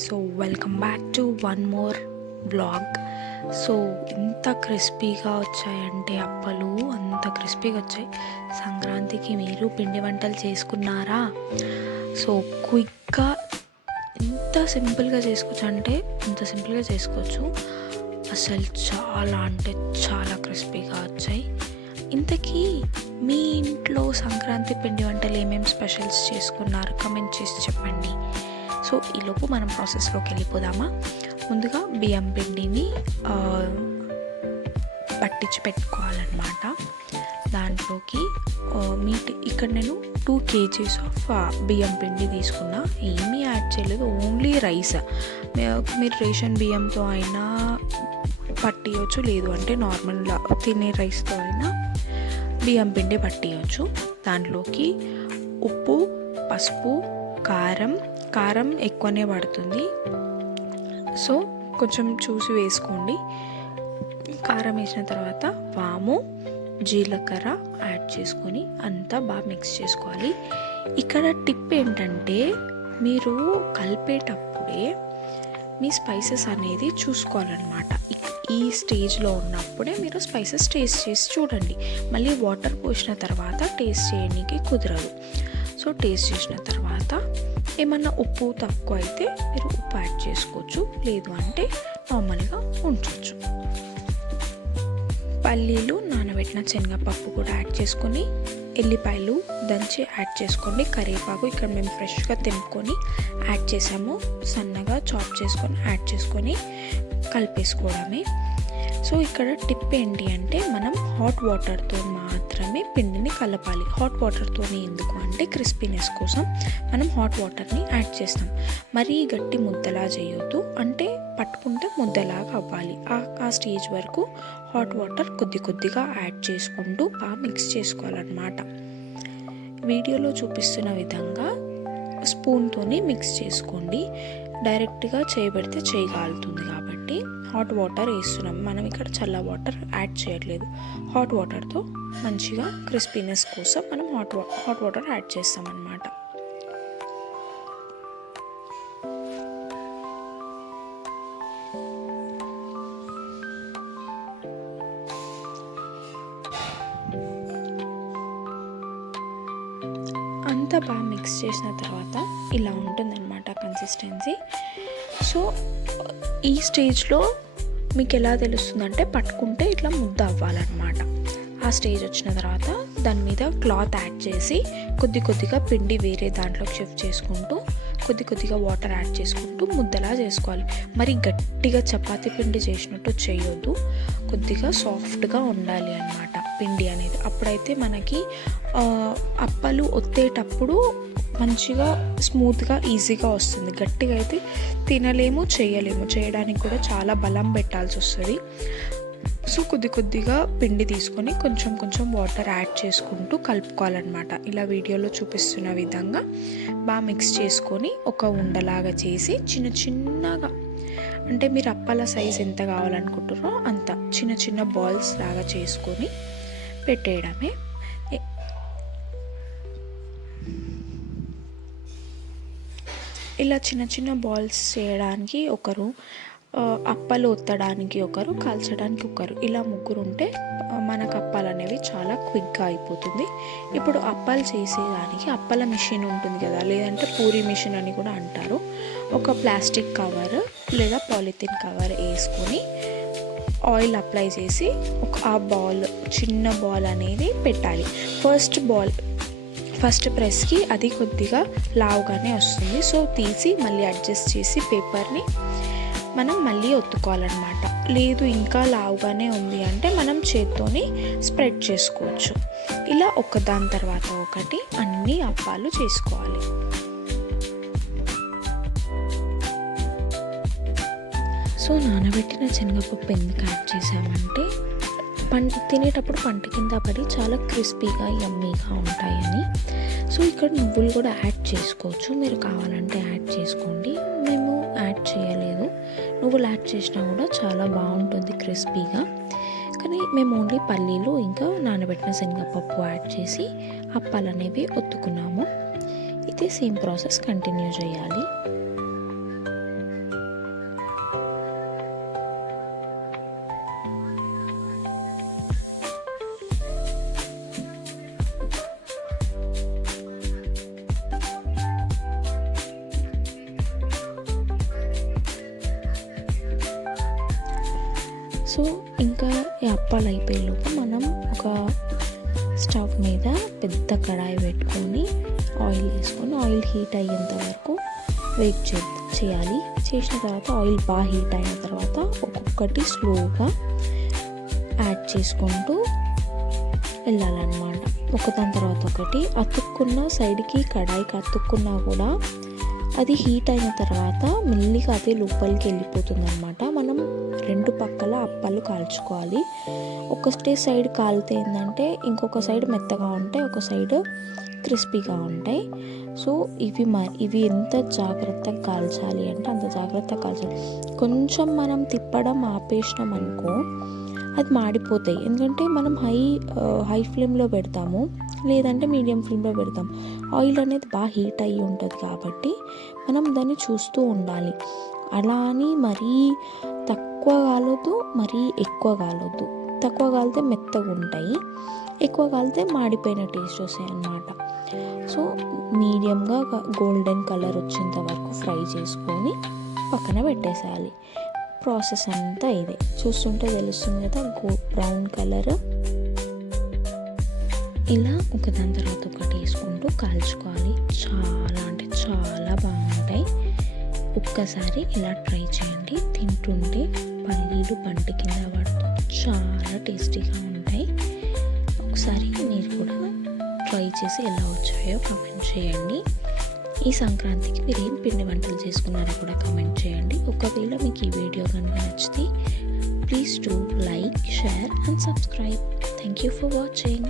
So welcome back to one more blog. So ఎంత క్రిస్పీగా వచ్చాయంటే అప్పలు అంత క్రిస్పీగా వచ్చాయి. సంక్రాంతికి మీరు పిండి వంటలు చేసుకున్నారా? సో క్విక్గా ఎంత సింపుల్గా చేసుకోవచ్చు అంటే అంత సింపుల్గా చేసుకోవచ్చు. అసలు చాలా అంటే చాలా క్రిస్పీగా వచ్చాయి. ఇంతకీ మీ ఇంట్లో సంక్రాంతి పిండి వంటలు ఏమేమి స్పెషల్స్ చేసుకున్నారు? కమెంట్ చేసి చెప్పండి. సో ఈలోపు మనం ప్రాసెస్లోకి వెళ్ళిపోదామా? ముందుగా బియ్యం పిండిని పట్టించి పెట్టుకోవాలన్నమాట. దాంట్లోకి ఇక్కడ నేను 2 kgs ఆఫ్ బియ్యం పిండి తీసుకున్నా. ఏమీ యాడ్ చేయలేదు, ఓన్లీ రైస్. మీరు రేషన్ బియ్యంతో అయినా పట్టియచ్చు, లేదు అంటే నార్మల్ తినే రైస్తో అయినా బియ్యం పిండి పట్టియచ్చు. దాంట్లోకి ఉప్పు, పసుపు, కారం ఎక్కువనే పడుతుంది, సో కొంచెం చూసి వేసుకోండి. కారం వేసిన తర్వాత వాము, జీలకర్ర యాడ్ చేసుకొని అంతా బాగా మిక్స్ చేసుకోవాలి. ఇక్కడ టిప్ ఏంటంటే మీరు కలిపేటప్పుడే మీ స్పైసెస్ అనేది చూసుకోవాలన్నమాట. ఈ స్టేజ్లో ఉన్నప్పుడే మీరు స్పైసెస్ టేస్ట్ చేసి చూడండి. మళ్ళీ వాటర్ పోసిన తర్వాత టేస్ట్ చేయడానికి కుదరదు. సో టేస్ట్ చేసిన తర్వాత ఏమన్నా ఉప్పు తక్కువ అయితే మీరు ఉప్పు యాడ్ చేసుకోవచ్చు, లేదు అంటే నార్మల్గా ఉంచవచ్చు. పల్లీలు, నానబెట్టిన శనగపప్పు కూడా యాడ్ చేసుకొని, ఎల్లిపాయలు దంచి యాడ్ చేసుకోండి. కరివేపాకు ఇక్కడ మేము ఫ్రెష్గా తెంపుకొని యాడ్ చేసాము, సన్నగా చాప్ చేసుకొని యాడ్ చేసుకొని కలిపేసుకోవడమే. సో ఇక్కడ టిప్ ఏంటి అంటే మనం హాట్ వాటర్తో మాత్రమే పిండిని కలపాలి. హాట్ వాటర్తోనే ఎందుకు అంటే క్రిస్పీనెస్ కోసం మనం హాట్ వాటర్ని యాడ్ చేస్తాం. మరీ గట్టి ముద్దలా చేయొద్దు, అంటే పట్టుకుంటే ముద్దలాగా అవ్వాలి. ఆ స్టేజ్ వరకు హాట్ వాటర్ కొద్దిగా యాడ్ చేసుకుంటూ బాగా మిక్స్ చేసుకోవాలన్నమాట. వీడియోలో చూపిస్తున్న విధంగా స్పూన్తోని మిక్స్ చేసుకోండి. డైరెక్ట్గా చేయబెడితే చేయగలుగుతుంది కాబట్టి హాట్ వాటర్ వేస్తున్నాం. మనం ఇక్కడ చల్ల వాటర్ యాడ్ చేయట్లేదు. హాట్ వాటర్తో మంచిగా క్రిస్పీనెస్ కోసం మనం హాట్ వాటర్ యాడ్ చేస్తాం అన్నమాట. అంతా బాగా మిక్స్ చేసిన తర్వాత ఇలా ఉంటుందన్నమాట కన్సిస్టెన్సీ. సో ఈ స్టేజ్లో మీకు ఎలా తెలుస్తుందంటే పట్టుకుంటే ఇట్లా ముద్ద అవ్వాలన్నమాట. ఆ స్టేజ్ వచ్చిన తర్వాత దాని మీద క్లాత్ యాడ్ చేసి కొద్దిగా పిండి వేరే దాంట్లోకి షిఫ్ట్ చేసుకుంటూ కొద్దిగా వాటర్ యాడ్ చేసుకుంటూ ముద్దలా చేసుకోవాలి. మరి గట్టిగా చపాతీ పిండి చేసినట్టు చేయొద్దు, కొద్దిగా సాఫ్ట్గా ఉండాలి అన్నమాట పిండి అనేది. అప్పుడైతే మనకి అప్పలు ఒత్తేటప్పుడు మంచిగా స్మూత్గా ఈజీగా వస్తుంది. గట్టిగా అయితే తినలేము, చేయడానికి కూడా చాలా బలం పెట్టాల్సి వస్తుంది. సో కొద్దిగా పిండి తీసుకొని కొంచెం వాటర్ యాడ్ చేసుకుంటూ కలుపుకోవాలన్నమాట. ఇలా వీడియోలో చూపిస్తున్న విధంగా బాగా మిక్స్ చేసుకొని ఒక ఉండలాగా చేసి చిన్నగా, అంటే మీరు అప్పల సైజ్ ఎంత కావాలనుకుంటారో అంత చిన్న బాల్స్ లాగా చేసుకొని పెట్టేయడమే. ఇలా చిన్న బాల్స్ చేయడానికి ఒకరు, అప్పలు ఒత్తడానికి ఒకరు, కాల్చడానికి ఒకరు, ఇలా ముగ్గురు ఉంటే మనకు అప్పాలు అనేవి చాలా క్విక్గా అయిపోతుంది. ఇప్పుడు అప్పాలు చేసేదానికి అప్పల మిషన్ ఉంటుంది కదా, లేదంటే పూరి మిషన్ అని కూడా అంటారు. ఒక ప్లాస్టిక్ కవర్ లేదా పాలిథిన్ కవర్ వేసుకొని ఆయిల్ అప్లై చేసి ఆ చిన్న బాల్ అనేది పెట్టాలి. ఫస్ట్ ప్రెస్కి అది కొద్దిగా లావుగానే వస్తుంది. సో తీసి మళ్ళీ అడ్జస్ట్ చేసి పేపర్ని మనం మళ్ళీ ఒత్తుకోవాలన్నమాట. లేదు ఇంకా లావుగానే ఉంది అంటే మనం చేత్తోని స్ప్రెడ్ చేసుకోవచ్చు. ఇలా ఒకదాని తర్వాత ఒకటి అన్ని అప్పాలు చేసుకోవాలి. సో నానబెట్టిన శనగపప్పు ఎందుకు యాడ్ చేసామంటే తినేటప్పుడు పంట కింద పడి చాలా క్రిస్పీగా యమ్మీగా ఉంటాయని. సో ఇక్కడ నువ్వులు కూడా యాడ్ చేసుకోవచ్చు, మీరు కావాలంటే యాడ్ చేసుకోండి. మేము యాడ్ చేయలేదు, నువ్వులు యాడ్ చేసినా కూడా చాలా బాగుంటుంది క్రిస్పీగా. కానీ మేము ఓన్లీ పల్లీలు ఇంకా నానబెట్టిన శనగపప్పు యాడ్ చేసి అప్పాలు అనేవి ఒత్తుకున్నాము. ఇదే సేమ్ ప్రాసెస్ కంటిన్యూ చేయాలి. సో ఇంకా ఈ అప్పాలు అయిపోయేలోపు మనం ఒక స్టవ్ మీద పెద్ద కడాయి పెట్టుకొని ఆయిల్ వేసుకొని ఆయిల్ హీట్ అయ్యేంత వరకు వెయిట్ చేయాలి. చేసిన తర్వాత ఆయిల్ బాగా హీట్ అయిన తర్వాత ఒక్కొక్కటి స్లోగా యాడ్ చేసుకుంటూ వెళ్ళాలన్నమాట. ఒకదాని తర్వాత ఒకటి అతుక్కున్న సైడ్కి కడాయికి అతుక్కున్నా కూడా అది హీట్ అయిన తర్వాత మెల్లిగా అదే లోపలికి వెళ్ళిపోతుంది అనమాట. మనం రెండు పక్కల అప్పాలు కాల్చుకోవాలి. ఒకటే సైడ్ కాలితే ఏంటంటే ఇంకొక సైడ్ మెత్తగా ఉంటాయి, ఒక సైడ్ క్రిస్పీగా ఉంటాయి. సో ఇవి ఎంత జాగ్రత్తగా కాల్చాలి అంటే అంత జాగ్రత్తగా కాల్చాలి. కొంచెం మనం తిప్పడం ఆపేసినాం అనుకో అది మాడిపోతాయి. ఎందుకంటే మనం హై ఫ్లేమ్లో పెడతాము, లేదంటే మీడియం ఫ్లేమ్లో పెడతాం. ఆయిల్ అనేది బాగా హీట్ అయ్యి ఉంటుంది కాబట్టి మనం దాన్ని చూస్తూ ఉండాలి. అలా అని మరీ తక్కువ కాలొద్దు, మరీ ఎక్కువ కాలొద్దు. తక్కువ కాలితే మెత్తగా ఉంటాయి, ఎక్కువ కాలితే మాడిపోయిన టేస్ట్ వస్తాయి అన్నమాట. సో మీడియంగా గోల్డెన్ కలర్ వచ్చేంత వరకు ఫ్రై చేసుకొని పక్కన పెట్టేసేయాలి. ప్రాసెస్ అంతా ఇదే. చూస్తుంటే తెలుస్తుంది కదా బ్రౌన్ కలర్. ఇలా ఒకదాని తర్వాత ఒకటి వేసుకుంటూ కాల్చుకోవాలి. చాలా అంటే చాలా బాగుంటాయి. ఒక్కసారి ఇలా ట్రై చేయండి. తింటుంటే పల్లీలు పంటి కింద పడుతుంది, చాలా టేస్టీగా ఉంటాయి. ఒకసారి మీరు కూడా ట్రై చేసి ఎలా వచ్చాయో కామెంట్ చేయండి. ఈ సంక్రాంతికి మీరు ఏం పిండి వంటలు చేసుకున్నారో కూడా కామెంట్ చేయండి. ఒకవేళ మీకు ఈ వీడియో కనుక నచ్చితే please do like, share and subscribe. Thank you for watching.